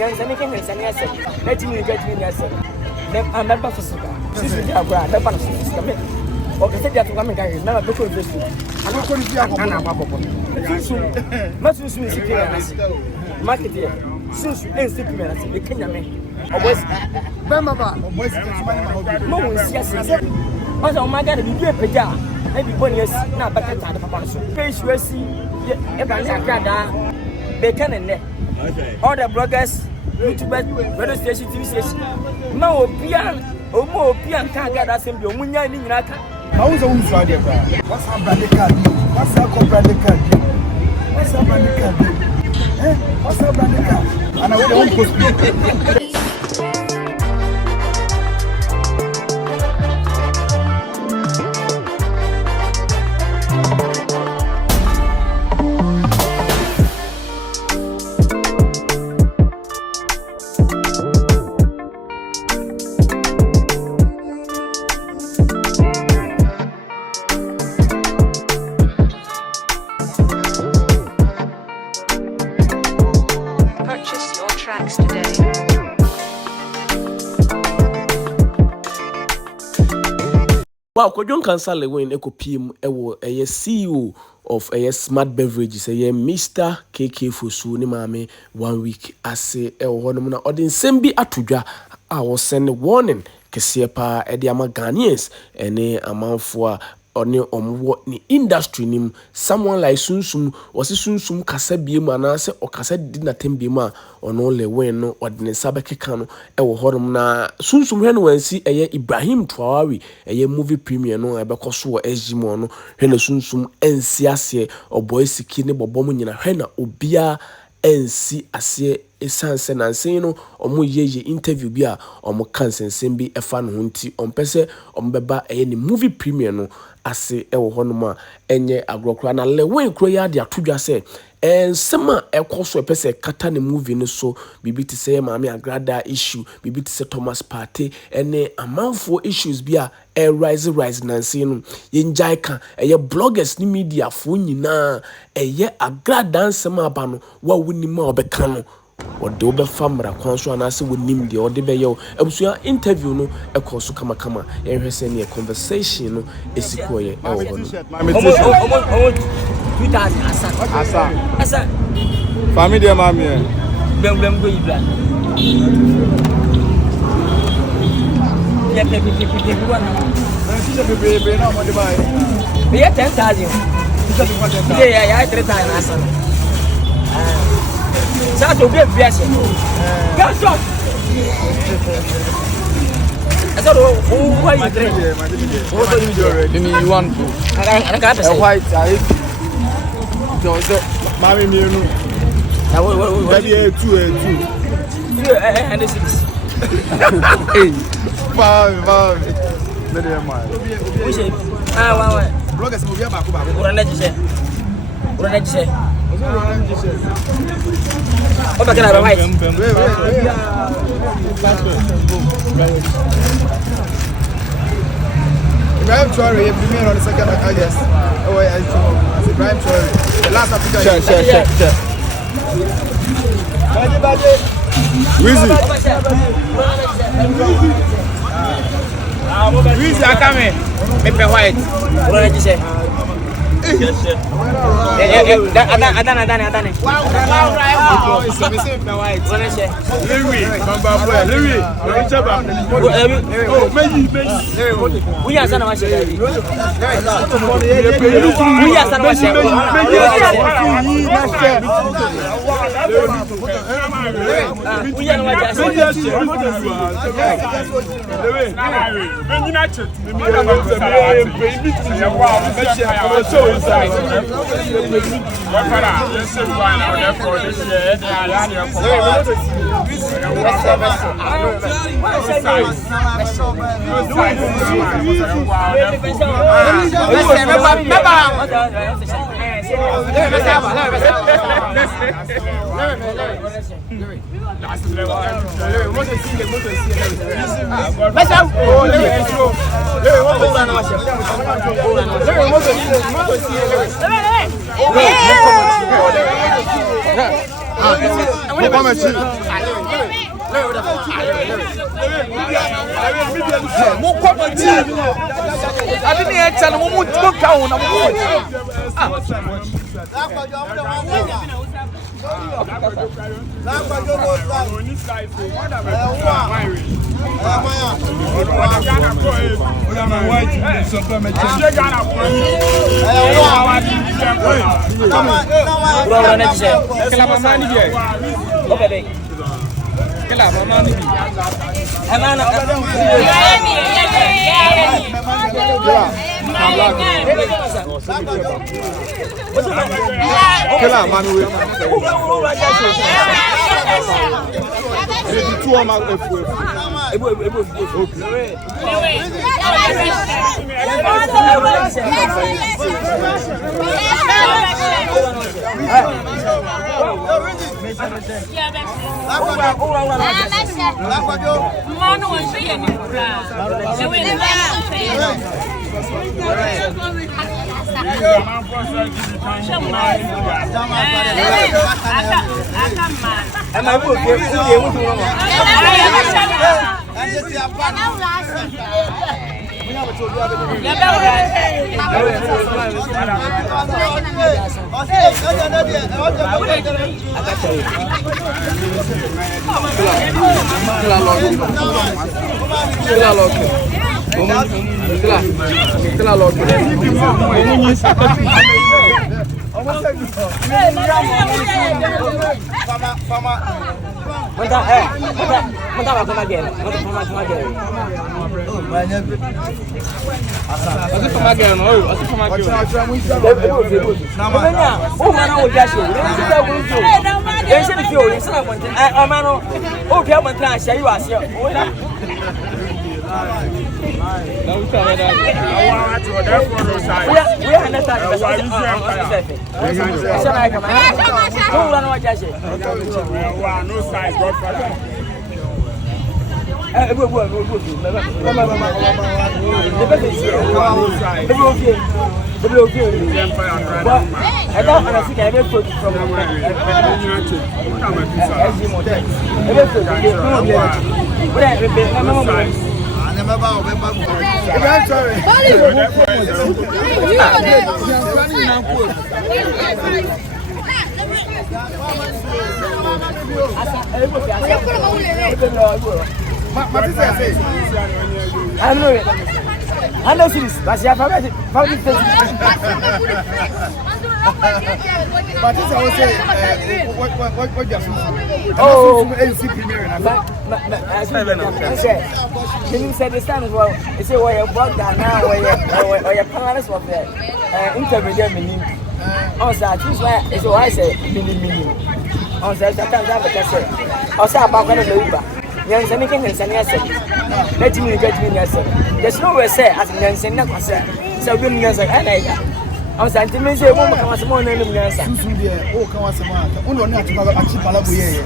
Yes, and again, yes, and yes, let me get me, yes, I'm not possible. This is our brand, the balance is coming. Okay, say that to come again, never because this is. I'm not going to be a much market here. Since you ain't sleeping, I say, can you make a West Bamba? Yes, oh my God, you get a jar. Maybe 1 year now, but that's not the papa. Face you see, everybody's they can and all the bloggers, YouTubers, radio station, TV station. Mo pian, or more pian can't get us in your munya in Naka. How's the woman's idea? What's our brand card? What's our brand card? What's our brand card? What's our brand card? And I won't post it. Wow, Kojon Kansale when Eco PM ewo a CEO of a smart beverages a Mr. KK Fosu ni mame 1 week ase ewo honomuna odin sembi atudwa a wo send warning kese pa e de ama Ghanaians ene amanfo oni omwo ni industry nim someone like Sunsum wasi Sunsum kasa biem anase o kasa di na tembiem a ono le wen no odine sabekeka no ewo horom na Sunsum hwe no wansi eye Ibrahim Traore eye movie premiere no ebekoso wo SG mo no hwe na Sunsum ensi ase oboy siki ne bobom nyina hwe na obia ensi ase esanse nansen no omo yeye interview bi a omo kansensem bi efa no nti ompese ombeba eye ni movie premiere no ase ewo honoma enye agrokra na lewen kro ya de atodwa se ensema ekoso epese kata ne movie no so bibi ti se maami agrada issue bibi ti se Thomas Partey ene amanfo issues bi a rise nansen no yenjai ka eye bloggers ni media fo nyina eye agrada nsema aba no wa woni ma obeka no wode obefamra kwanso anase wonim de ode beyo abusua interview no ekoso kama ehwese ne conversation no esikoye ewo no 2000 asa family mami blem go ibla ya pepe wana pepe na mo de bai ya 10000 ya 3000 asa ça to be bien c'est get up ça do who you drink you want to white I so mami mi nu na what be 2 and 6 hey five me dey my we say wa bloggers mo bia ba ko ora na jise o ba kana ba white Ibrahim Traore premier on the 2nd of August. Oh yeah, Ibrahim Traore. The last African. Sure. Wheezy akame pepe white ora na jise Adane. There's no way say as in so we say I was saying to me say woman come some no no answer. Oh come some man. Uno na achibala boye.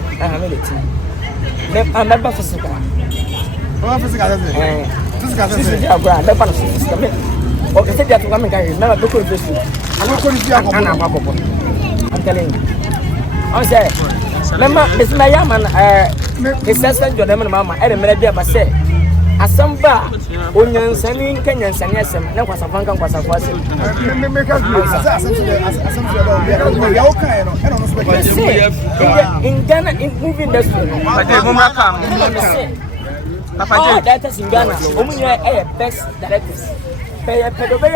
I'm never physical. What physical say? Physical say. I'm never physical. Okay, say that to come and remember because this. I'm telling you. I say remember this my man his sister Jordan mama e remember dia ba say asamba onyansani kanyansani asem na kwasafanka kwasafase in Ghana in movie industry directors in Ghana omunya best directors very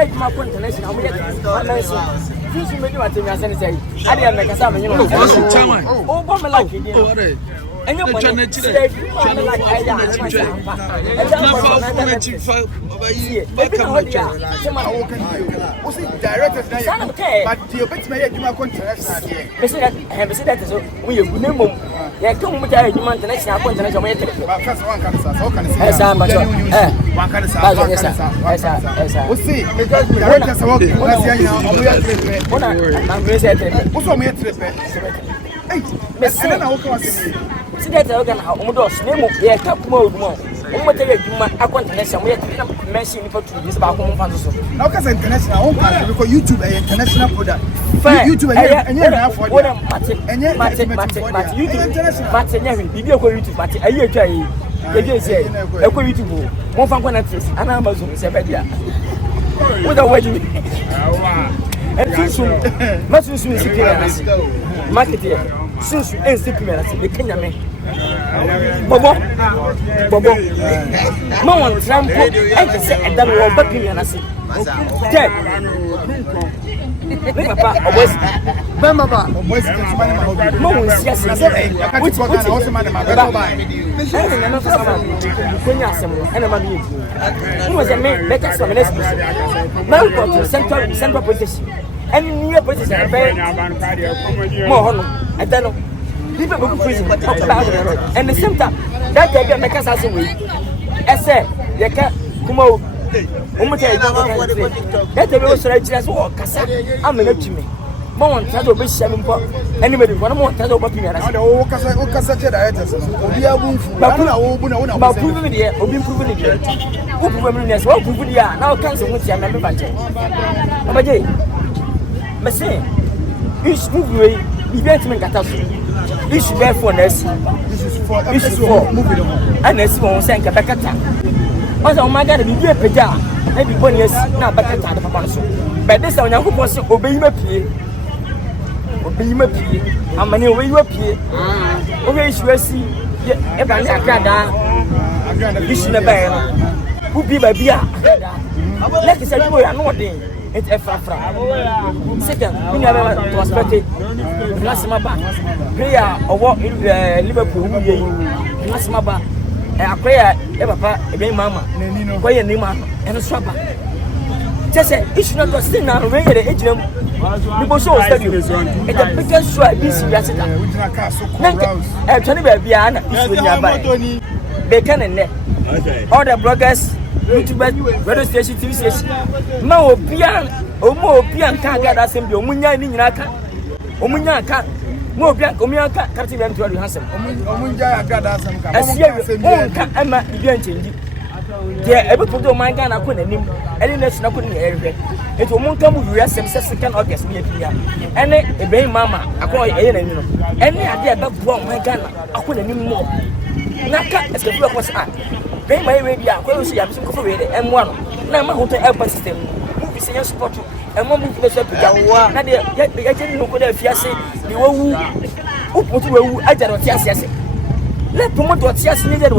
international Fish made you attend as anything. I didn't make a salmon. Oh, woman like it. And you're like see that organ, almost name of the cup mode. What are you I want to mention we have mentioned for 2 years about home fans. Now because international because YouTube is international product. YouTube and Bobo, no one trample and say, and then we'll back in and I say, Papa, always, Bamba, no one says, which one also man, he was a man, better some now go to central position, and near position, more, I don't know. People go to prison, and the same time, that they get make us as a way. I say, you can't come out. That they will say, just walk, I'm an to me. More than to be 7 points. Anybody, one more than over here. I don't know, such a diet. We are about proving it, or being proven it. Who probably has well proven it now comes with your member budget. But they, Messi, you smooth way, event make catastrophe. This is there for this. This is for moving on. And this one saying a back attack. Also, my God, be a peja. Maybe 1 year now back attack the papa. But this one, who was obeying my pay. Obey my pay. How many way you appear? Okay, you see, if I got this in the band. Who be by beer? Like I said, we are not doing. It's a frafra. Second, we never prospected. Last my back. Prayer or what in Liverpool. Last my back. A prayer, papa, a mamma, quay a name and a swapper. Just say, it's not a sin now, ring the agent. People show study. It's a biggest show at this yesterday. Tony Babiana is with your body. They can and all the bloggers. YouTube, radio station, TV station. No pian, or more pian can't get us in the Omunya in Naka. Omunya can't. More pian, Omunya can't even to your handsome. Omunya got us some. I see Emma, you can't change it. Yeah, every put on my gun, I couldn't name any national couldn't area. It will come with your 2nd August near here. And a baby mamma, I call it any idea about my gun, I couldn't name more. Naka, as the block was at. They may be a close and one. Now, my hotel airport system. Movie senior spot and one movie to Jawa. Nadia, yet the agent who could have Fiasse, the one who put you at Tiasi. Let promote what Tias needed.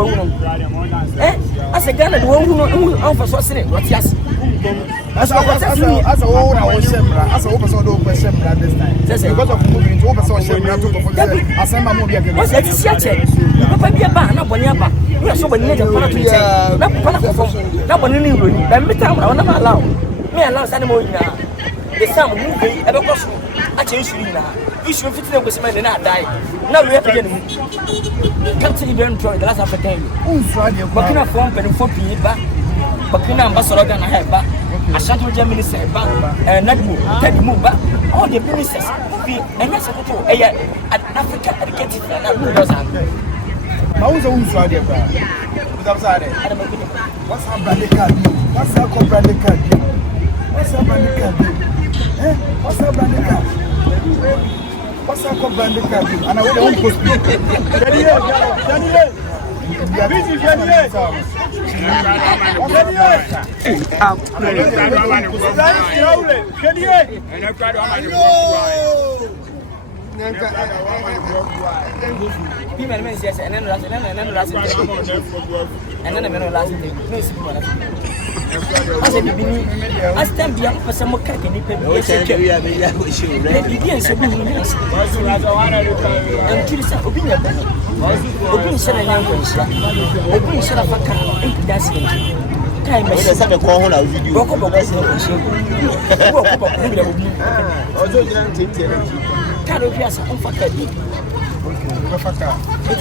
As a gun, the one who offer sourcing what Tias. As a whole, I was as a open door question this time. Because of moving to open source, as I'm a movie. What's that? Papa be a bar, not one yapa. We are so many part to say. Not one new room. Then me time I will never allow. Me allow animal now. The sound movie ever cost me. I change you now. You should fit in with and not die. Now we have to get him. Can't see you enjoy the last African. Burkina Faso and 4 p.m. Burkina Ambassador Ghana have back. Ashanti Germany said back. Nagmu, Teddy move back. All the ministers and that's at Africa educated and What's our branded card? What's our branded card? What's our branded card? What's our branded card? What's our branded card? And I want to post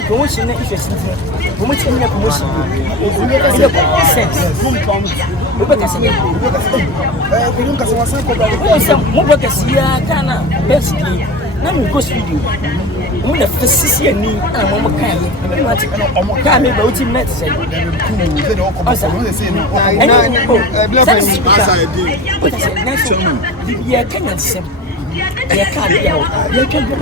promotion is promotion When the physician need and one kind of voting net said, yeah, cannot say. You can't be out. You can't be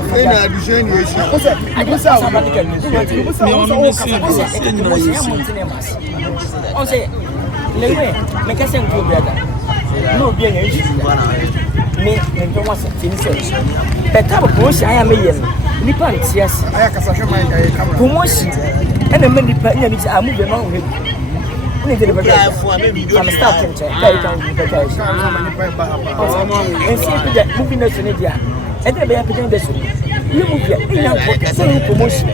no, be an issue. Me and Thomas said, but I'm push I am a yes. Nippon, yes, I can my promotion and a many pennies are moving on with. I'm starting to carry down the vacation. And see that moving us in India. And then they are putting this. You move here, you know, promotion.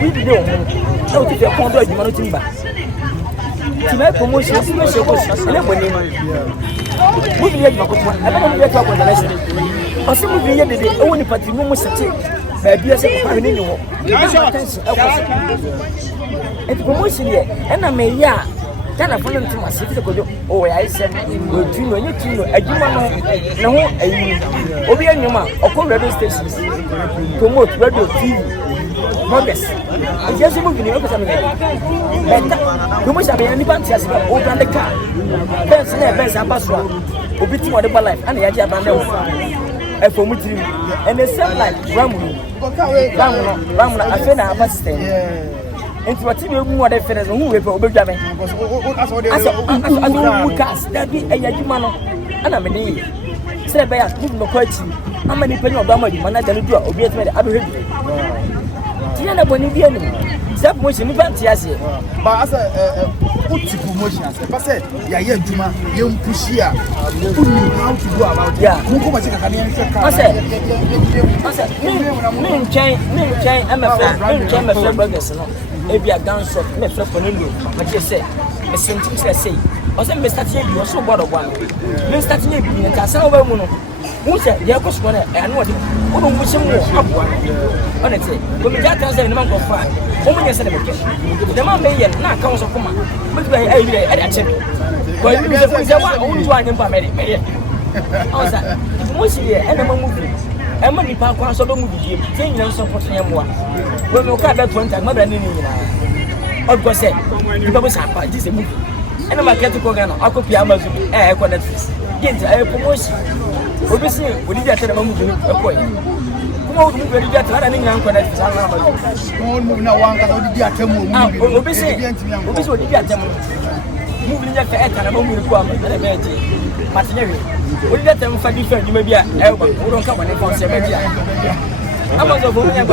We don't know if you're going to do anything back. To make promotion, moving here, I don't know what the rest. Also, moving here, the only patrimony was set. Maybe I said, I don't know. And promotion here, and I may, yeah. Then I follow to my city. Oh, I said, you know, a Obianuma, or radio stations, promote radio TV, modest. And just moving the office. You must have any bunch of open the car. Ben's ambassador, Obiting on the life, and the idea bundle. And for me, and the same like Ramuna, I feel I'm assistant. Into what you want to finish who will be jamming. As a cast, that be a Yajimano, and I'm a day. Say by us, give no question. How many penny of damage, man, I tell you, or be at the other. Tiana Bonivian, self motion, but as a put promotion, as I said, yeah, Juma, young Pushia, who knew how to go about. Yeah, who was a Canadian. I said, I'm a friend, maybe a dance of me for Nindo, but you say, the same things I say. I said, Mr. T, you are so bad of one. Mr. T, you can say, who said, the Yakos one, and what you wish him up one. Honestly, when we got us in the month of 5, only a celebration. The man may not come so come, but I at a check. But you say, only one in Pamela. I was at mostly and I'm moving. And many pounds of the movie, 10 years of one. When you come back one time, mother, of course, you was happy. This is a movie. And I'm a cattle gun, I could be Amazon, I connect this. Get a promotion. Obviously, we did that at a moment a point. Come on, we did that at an England connect. Moving that at a moment to come and a bed. Matinary. We let them for different, you may be a elbow, who don't come when they found some media. I'm also going to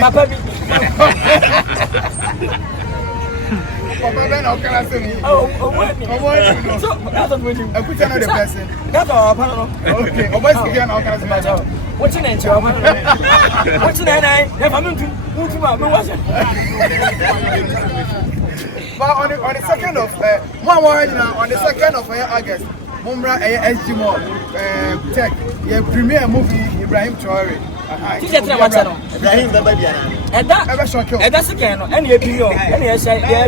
Papa. Oh, so that's what you put another person. That's all. Okay, what's your name? What's your name? If I'm into but on the 2nd of on the 2nd of August, Mumbra SG Mall Tech, your premiere movie Ibrahim Traore. Ibrahim and that's again, any opinion, any yes,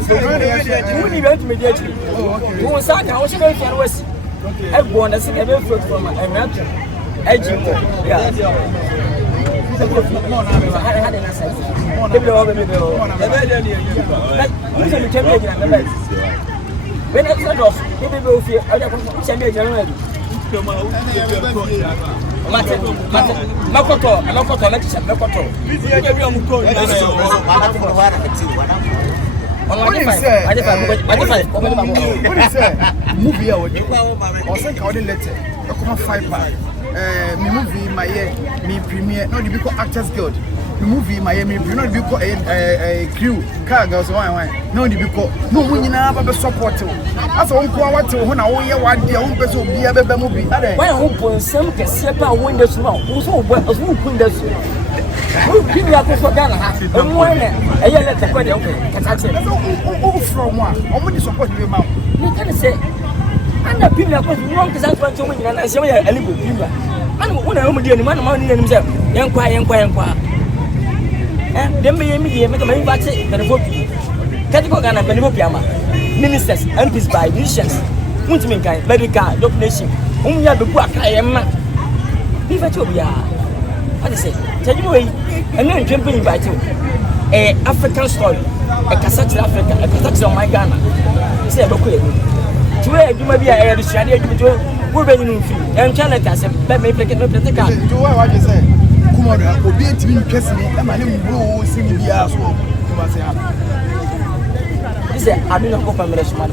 who event immediately. Who was that? I was going to West. Everyone that's a fruit from American SG Mall. Yeah. When I said off, if you go here, I don't send me a general. Makoto, let's have Makoto. Movie, I was saying, I didn't let it. I come 5 back. Me movie my me premiere no the Actors Guild. Me movie my me premiere no the crew car girls why no the no we nyina ba support o as on ko what ho na wo ye wa de ho be so bia be movie why ho ponsam kese pa wo ndesu no wo so wo ku ndesu wo bi ya ko so Ghana ha enwo na eye let ko de kata che o from one o mo di support me ma me can say and the people are going to want to say something and I say we are illegal people and when I am doing man man ni say yankwa dem be me make my invite benefit kati ko Ghana benefit ama ministers MPs by musicians muntimi kan medical doc nation ya be bu aka yemma bi fa cho bia What is it? Tell you way, and then jumping by you. A African story, a cassette Africa, a cassette on my Ghana. Say a book. To where you may be a Shadi, we're being in free. And Channel I said, let me take it. To what you say, Kumara, obey to me, kissing me, and my name will see me as well. This is a Abino Copa Minister.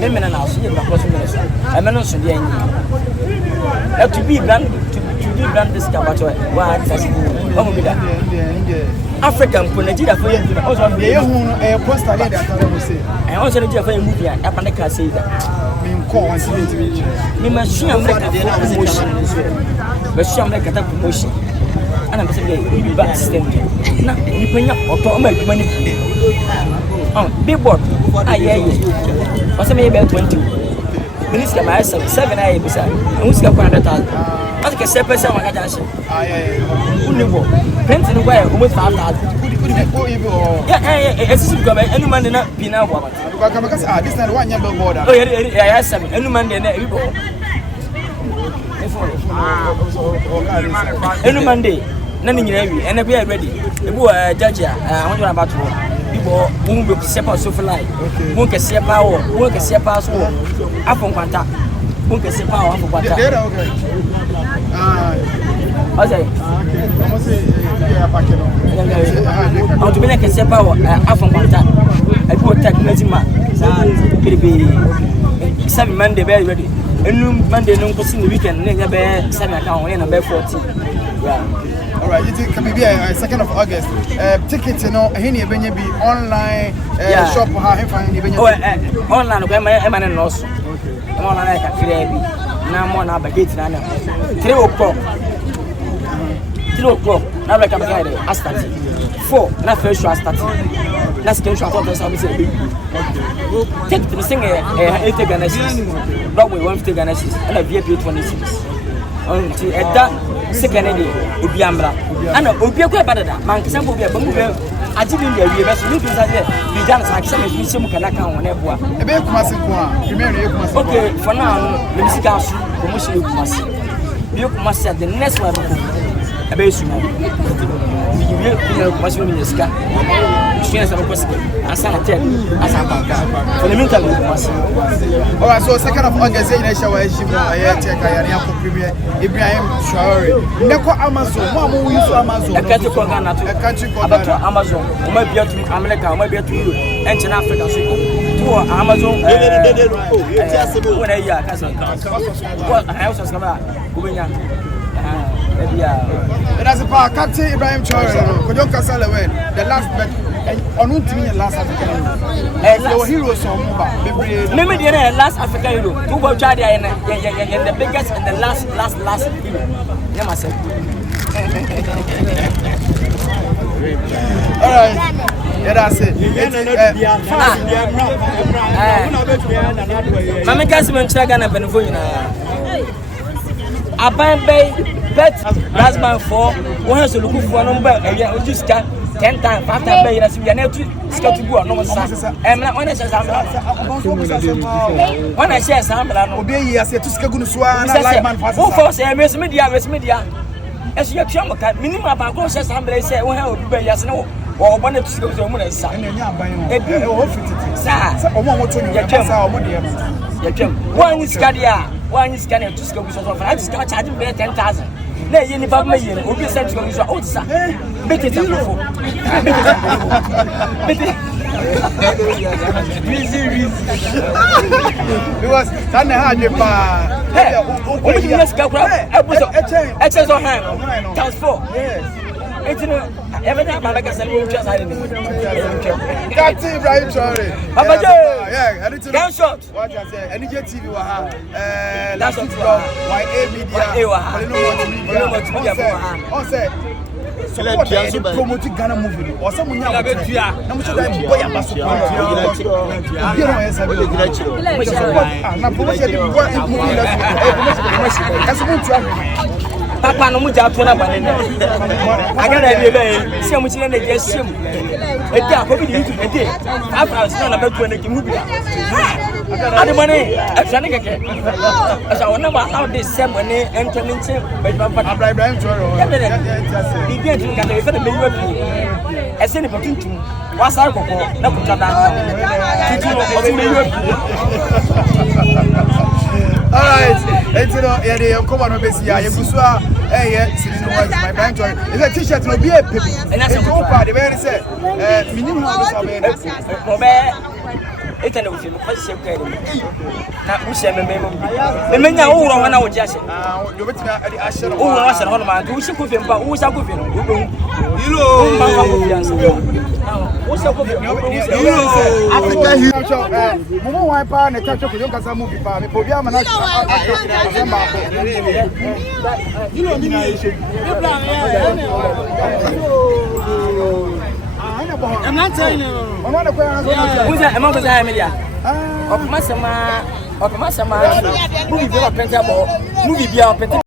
Women and I'll see you across the ministry. I mean, also the end. To be brand this cabato, why African Nigeria for you. Also, they own a postal that I will say. I also need to movie. I can say that. We must see a promotion. But she make a promotion. And I'm saying, we back system. Now, you bring up automatic money. Oh, big board. I hear you. What's the maybe 20? Minister myself, 7 I beside. And who's got 100,000? I can say, person, I can say. Plenty of way, almost 5,000. Yeah, it's any man in a peanut woman. This time, one number board. Oh, yes, any man in every board. Any Monday, nothing heavy, and we are ready. The boy, Judge, I want to about people who will step out so for life. Who can step out, who can step out, up on contact, who can step out for contact. I say, to be like a step out, up on contact. I put technology man. It'll be 7 Monday, very ready. And Monday, no person the weekend, never bear 7 account, and about 40. Yeah. All right, it can be 2nd of August. Tickets, you know, any be online shop, how he find the online, I'm an also. I'm on like a clear. Now, more now, but it's 3 o'clock. 3 o'clock, now like I'm going to start. 4, not first show starting. Let's get you out of service. Take the singer, 80 Ganeshes, Broadway 150 Ganeshes, and a VIP 26. Until at that second day, Ubiambra. And Ubia better than Mankisan will be a bamboo. I didn't hear you, but you can say, be done like some of you, some can account whenever. Okay, for now, the music house, promotion you must have the next one. A base, you must be in the sky. She has a request as a tell as a for the meantime. All right, so 2nd of August, I shall check Premier Ibrahim Traore. Neko Amazon, Mamu use Amazon. A country called Amazon, maybe to America, maybe to Ancient Africa, to Amazon. When a year, what I also come and as a part, Captain Ibrahim Traore, Kojo Kasalawen, the last bet, on the last African heroes of Muba. Maybe the last African hero, who will try the biggest and the last hero. Yeah, myself. All right. Yeah, that's it. Mama Casman Chagan and Benevoina. I buy bet last man for one has to look for a number and you just got 10 times, 5 times. We are never to go on. And when I say when I say something, I'll be here. I said to Skagunuswa, who force a West Media. As you come, minimum about go say somebody say, well, how be yes, no, or one of the moon and sun. One is Cadia. One is scanning to school. I just got charging 10,000. Then you never may be sent to go. Oh, sir. Make it because Tana had your times 4. Yes. Every time I like a salute, just I didn't. Captain Ibrahim Traore. Yeah, gunshot. What I say, NJ TV last week YA Media. On say support the promoting Ghana movie. Or someone now. I'm sure that boy am support. You know, yes, I will. Now promotion the work movie. That's what you Papa no muja tona banene agana ebe se mu chire na je sim edi akobi di YouTube edi afa se na betu na kimu bi ade money afane keke asa wona ba how this same money entering but Ibrahim Choro di dia tin kan e fe me yiwa bi ese ni potuntum wasa kokko na kutada tutu o ti me yiwa bi. All right, it's yeah, they come on obviously. Yeah, you go sitting on my bench. Is a t-shirt no be a paper. And that's a part. The very say, minimum it's an official position. Now, we say, the men are all on our just. You bet the usher. Oh, I said, hold on, we should go in, but who's up with you? What's up with you? Mumu wa pa na chacho ko yonka sa movie pa me po bia mana you know me I'm not telling you. Who's that? I'm not saying media. Of Masama, movie be a pentable, movie be a pentable